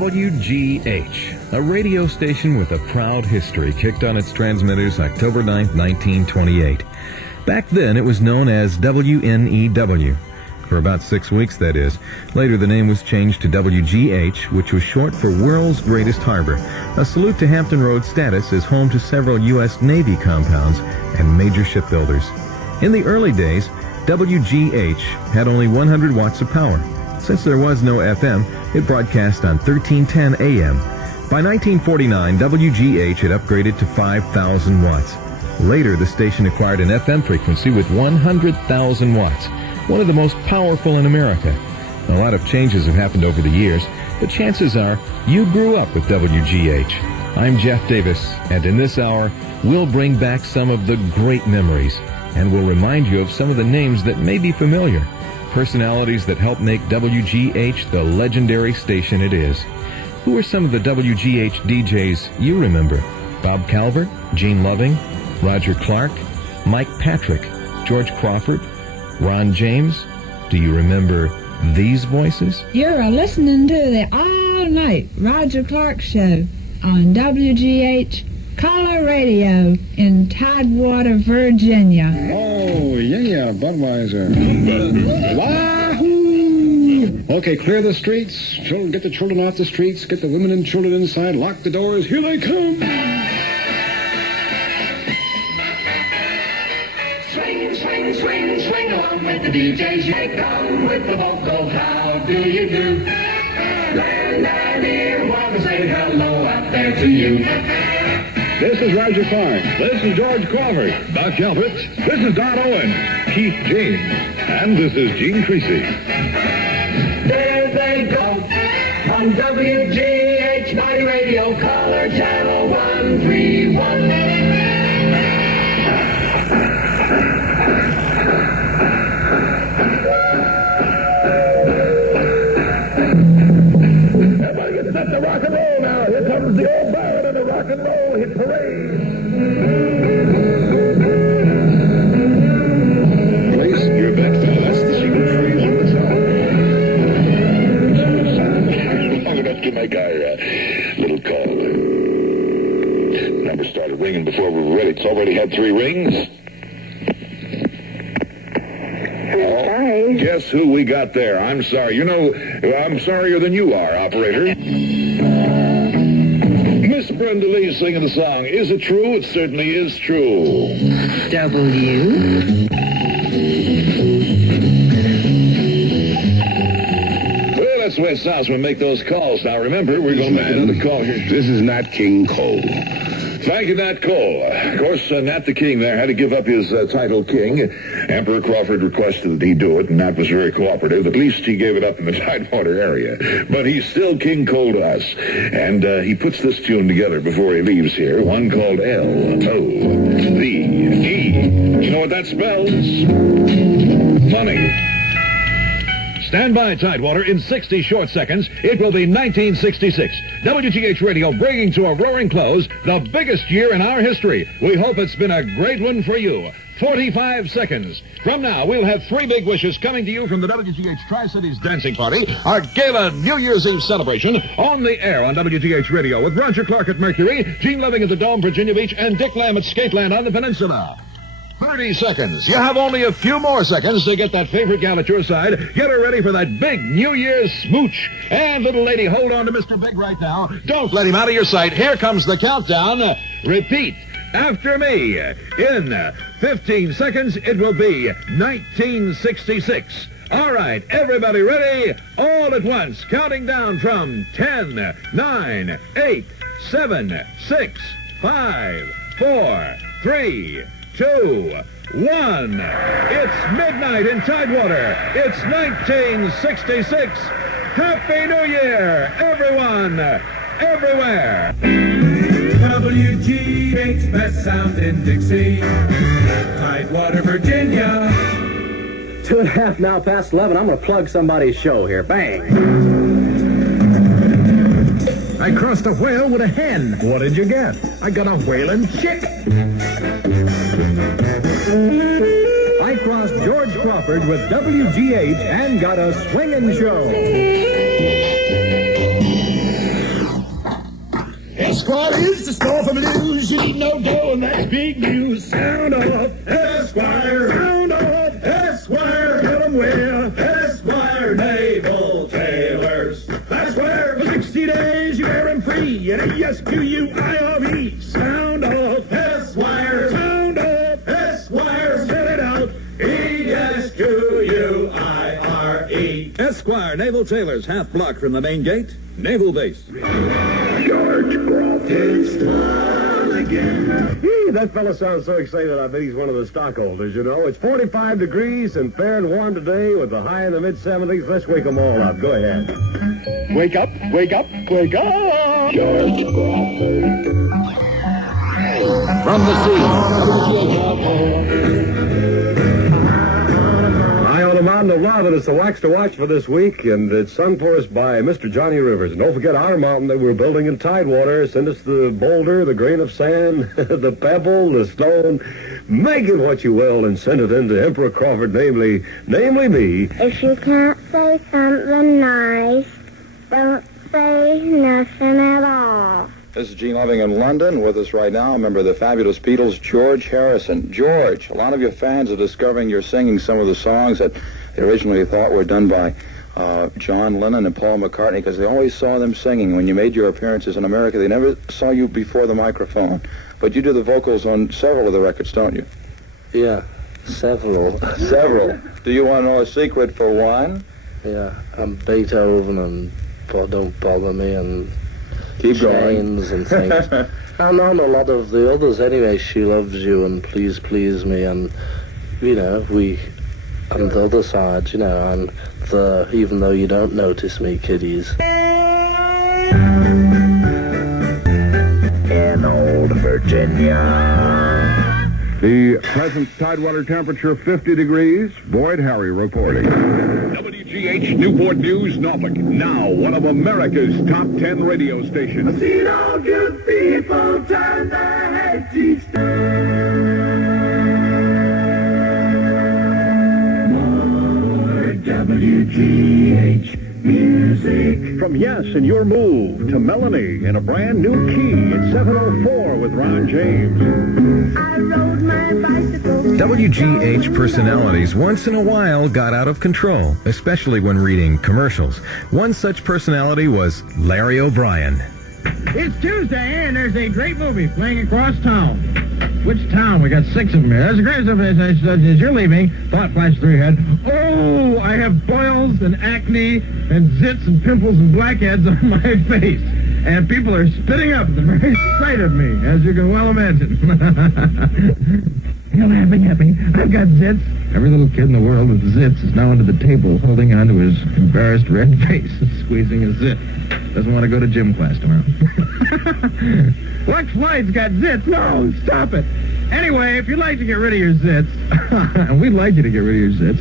WGH, a radio station with a proud history, kicked on its transmitters October 9, 1928. Back then, it was known as WNEW. For about 6 weeks, that is. Later, the name was changed to WGH, which was short for World's Greatest Harbor. A salute to Hampton Road's status as home to several U.S. Navy compounds and major shipbuilders. In the early days, WGH had only 100 watts of power. Since there was no FM, it broadcast on 1310 AM. By 1949, WGH had upgraded to 5,000 watts. Later, the station acquired an FM frequency with 100,000 watts, one of the most powerful in America. A lot of changes have happened over the years, but chances are you grew up with WGH. I'm Jeff Davis, and in this hour, we'll bring back some of the great memories, and we'll remind you of some of the names that may be familiar. Personalities that help make WGH the legendary station it is. Who are some of the WGH DJs you remember? Bob Calvert, Gene Loving, Roger Clark, Mike Patrick, George Crawford, Ron James. Do you remember these voices? You're listening to the all-night Roger Clark Show on WGH Color Radio in Tidewater, Virginia. Oh, yeah, Budweiser. Wahoo! Okay, clear the streets. Children, get the children off the streets. Get the women and children inside. Lock the doors. Here they come. Swing, swing, swing, swing on with the DJs. They come with the vocal. How do you do? Land down here while they say hello out there to you. This is Roger Clark. This is George Crawford. Doc Calvert. This is Don Owen. Keith James. And this is Gene Creasy. There they go on WGH Mighty Radio, Color Channel 131. Everybody get set to rock and roll now. Here comes the old band of the rock and roll hit parade. Place your bet, fella. That's the secret phrase of the song. Long enough to make our little call. Number started ringing before we were ready. It's already had 3 rings. Hi. Guess who we got there? I'm sorry. You know, I'm sorrier than you are, operator. Miss Brenda Lee singing the song. Is it true? It certainly is true. W. Well, that's the way it sounds when we make those calls. Now, remember, we're going to make another call here. This is Nat King Cole. Thank you, Nat Cole. Of course, Nat the King there had to give up his title king. Emperor Crawford requested that he do it, and Nat was very cooperative. At least he gave it up in the Tidewater area. But he's still King Cole to us. And he puts this tune together before he leaves here, one called L-O-V-E. You know what that spells? Money. Stand by, Tidewater. In 60 short seconds, it will be 1966. WGH Radio bringing to a roaring close the biggest year in our history. We hope it's been a great one for you. 45 seconds. From now, we'll have 3 big wishes coming to you from the WGH Tri-Cities Dancing Party, our gala New Year's Eve celebration on the air on WGH Radio with Roger Clark at Mercury, Gene Loving at the Dome, Virginia Beach, and Dick Lamb at Skateland on the Peninsula. 30 seconds. You have only a few more seconds to get that favorite gal at your side. Get her ready for that big New Year's smooch. And, little lady, hold on to Mr. Big right now. Don't let him out of your sight. Here comes the countdown. Repeat after me. In 15 seconds, it will be 1966. All right, everybody ready? All at once, counting down from 10, 9, 8, 7, 6, 5, 4, 3, 2, 1. It's midnight in Tidewater. It's 1966. Happy New Year, everyone, everywhere. WGH, best sound in Dixie, Tidewater, Virginia. 2.5 now past 11. I'm going to plug somebody's show here. Bang. I crossed a whale with a hen. What did you get? I got a whaling chick. I crossed George Crawford with WGH and got a swinging show. Esquire is the store for blues. You need no dough, and that's big news. Sound off, Esquire. Sound off, Esquire. Tell 'em where. Esquire Naval Tailors. That's where for 60 days you wear 'em free. And ESQUIRE. Sound off, Esquire. Sound off, Esquire. Spell it out. ESQUIRE. Esquire Naval Tailors, half block from the main gate, Naval Base. George Crawford. Again. That fella sounds so excited, I bet he's one of the stockholders, you know. It's 45 degrees and fair and warm today with a high in the mid-70s. Let's wake them all up. Go ahead. Wake up, wake up, wake up! George Crawford. From the sea. I own a mountain of love, and it's the wax to watch for this week, and it's sung for us by Mr. Johnny Rivers. And don't forget our mountain that we're building in Tidewater. Send us the boulder, the grain of sand, the pebble, the stone. Make it what you will and send it in to Emperor Crawford, namely me. If you can't say something nice, don't say nothing at all. This is Gene Loving in London. With us right now, a member of the fabulous Beatles, George Harrison. George, a lot of your fans are discovering you're singing some of the songs that they originally thought were done by John Lennon and Paul McCartney, because they always saw them singing. When you made your appearances in America, they never saw you before the microphone. But you do the vocals on several of the records, don't you? Yeah, several. Several. Do you want to know a secret for one? Yeah, I'm Beethoven and Don't Bother Me and Keep Chains going. And things. I'm on a lot of the others anyway. She Loves You and Please Please Me and, you know, and the other sides, you know, and the Even Though You Don't Notice Me Kiddies. In old Virginia. The present Tidewater temperature 50 degrees. Boyd Harry reporting. WGH Newport News, Norfolk. Now one of America's top 10 radio stations. See all good people turn their heads each More WGH music. From Yes and Your Move to Melanie in a brand new key at 704 with Ron James. I rode my bicycle. WGH personalities once in a while got out of control, especially when reading commercials. One such personality was Larry O'Brien. It's Tuesday, and there's a great movie playing across town. Which town? We got 6 of them here. There's a great stuff. As you're leaving, thought flashed through your head. Oh, I have boils and acne and zits and pimples and blackheads on my face. And people are spitting up at the very sight of me, as you can well imagine. You're laughing at me. I've got zits. Every little kid in the world with zits is now under the table, holding onto his embarrassed red face and squeezing a zit. Doesn't want to go to gym class tomorrow. Lux Floyd's got zits. No, stop it. Anyway, if you'd like to get rid of your zits, and we'd like you to get rid of your zits,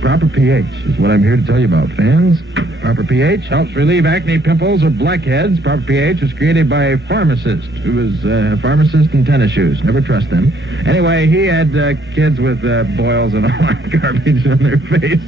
proper pH is what I'm here to tell you about, fans. Proper pH helps relieve acne, pimples, or blackheads. Proper pH was created by a pharmacist who was a pharmacist in tennis shoes. Never trust them. Anyway, he had kids with boils and all that garbage on their face.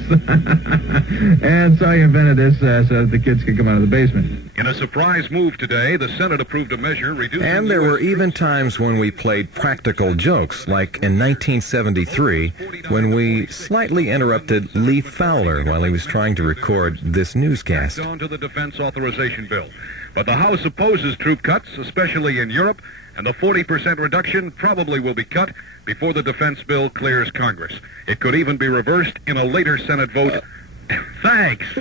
And so he invented this so that the kids could come out of the basement. In a surprise move today, the Senate approved a measure reducing... And there were even times when we played practical jokes, like in 1973, when we slightly interrupted Lee Fowler while he was trying to record this newscast. ...on to the defense authorization bill. But the House opposes troop cuts, especially in Europe, and the 40% reduction probably will be cut before the defense bill clears Congress. It could even be reversed in a later Senate vote. Thanks.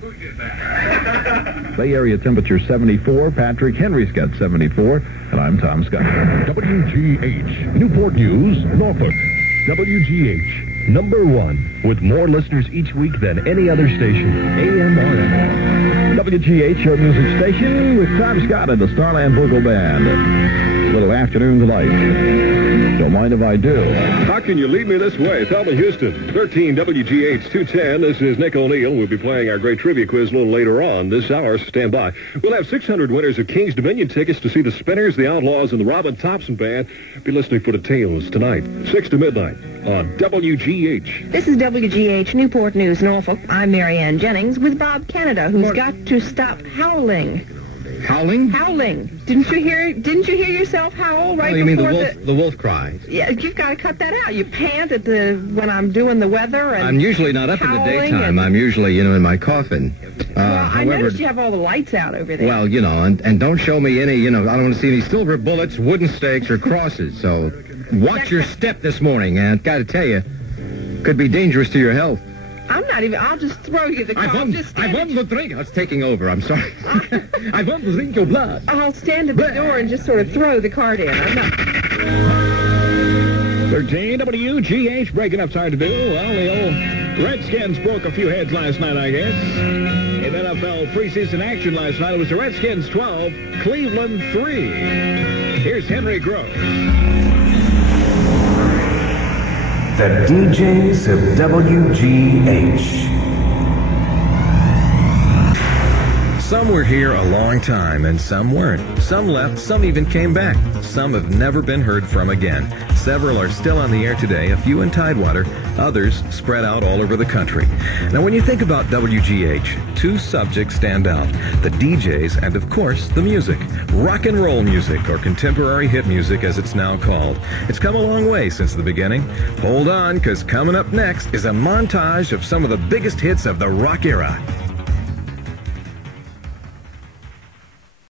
Who did that? Bay Area temperature 74. Patrick Henry's got 74. And I'm Tom Scott. WGH Newport News, Norfolk. WGH, #1, with more listeners each week than any other station, AM or FM. WGH, your music station, with Tom Scott and the Starland Vocal Band. Little afternoon delight. Don't mind if I do. How can you lead me this way? Thelma Houston, 13 WGH 210. This is Nick O'Neill. We'll be playing our great trivia quiz a little later on this hour, so stand by. We'll have 600 winners of King's Dominion tickets to see the Spinners, the Outlaws, and the Robin Thompson Band. Be listening for details tonight, 6 to midnight on WGH. This is WGH Newport News, Norfolk. I'm Mary Ann Jennings with Bob Canada, who's got to stop howling. Howling? Howling. Didn't you hear yourself howl right Oh, you mean before the wolf cry? Yeah, you've got to cut that out. You pant at when I'm doing the weather and I'm usually not up in the daytime. I'm usually, in my coffin. I noticed you have all the lights out over there. Well, and don't show me any, I don't want to see any silver bullets, wooden stakes, or crosses. So watch your step this morning, and got to tell you, could be dangerous to your health. I'll just throw you the car. I want the drink. It's taking over. I'm sorry. I want to drink your blood. I'll stand at the door and just sort of throw the card in. I'm not... 13 WGH, breaking up's hard to do. Well, the old Redskins broke a few heads last night, I guess. In NFL preseason action last night, it was the Redskins 12, Cleveland 3. Here's Henry Gross. The DJs of WGH. Some were here a long time, and some weren't. Some left, some even came back. Some have never been heard from again. Several are still on the air today, a few in Tidewater, others spread out all over the country. Now, when you think about WGH, two subjects stand out: the DJs and, of course, the music. Rock and roll music, or contemporary hit music as it's now called. It's come a long way since the beginning. Hold on, because coming up next is a montage of some of the biggest hits of the rock era.